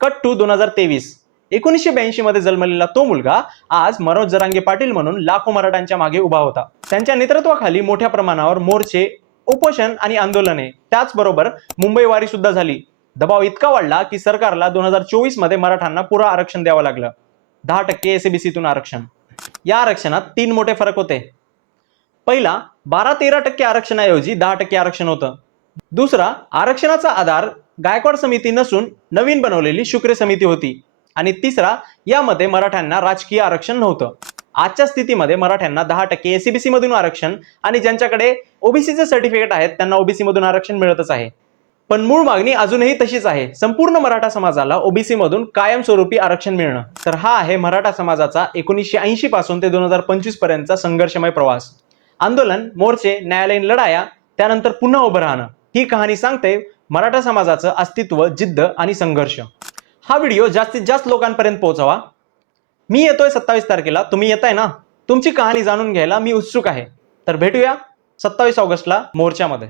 Cut to 2023. 1982 मध्ये जन्मलेला तो मुलगा आज मनोज जरांगे पाटील म्हणून लाखो मराठ्यांच्या मागे उभा होता. त्यांच्या नेतृत्वाखाली मोठ्या प्रमाणावर मोर्चे, उपोषण आणि आंदोलने, त्याचबरोबर मुंबई वारी सुद्धा झाली. दबाव इतका वाढला की सरकारला 2024 मध्ये मराठ्यांना पुरा आरक्षण द्यावं लागलं. 10% SABCतून आरक्षण. या आरक्षणात 3 मोठे फरक होते. पहिला, 12-13% आरक्षणाऐवजी 10% आरक्षण होतं. दुसरा, आरक्षणाचा आधार गायकवाड समिती नसून नवीन बनवलेली शुक्रे समिती होती. आणि तिसरा, यामध्ये मराठ्यांना राजकीय आरक्षण नव्हतं. आजच्या स्थितीमध्ये मराठ्यांना 10% SABC मधून आरक्षण आणि ज्यांच्याकडे ओबीसीचे सर्टिफिकेट आहेत त्यांना ओबीसी मधून आरक्षण मिळतच आहे. पण मूळ मागणी अजूनही तशीच आहे, संपूर्ण मराठा समाजाला ओबीसी मधून कायमस्वरूपी आरक्षण मिळणं. तर हा आहे मराठा समाजाचा 1980 पासून ते 2025 पर्यंतचा संघर्षमय प्रवास. आंदोलन, मोर्चे, न्यायालयीन लढाया, त्यानंतर पुन्हा उभं राहणं. ही कहाणी सांगते मराठा समाजाचं अस्तित्व, जिद्द आणि संघर्ष. हा व्हिडिओ जास्तीत जास्त लोकांपर्यंत पोहोचवा. मी येतोय 27 तारखेला, तुम्ही येताय ना? तुमची कहाणी जाणून घ्यायला मी उत्सुक आहे. तर भेटूया 27 ऑगस्टला मोर्चामध्ये.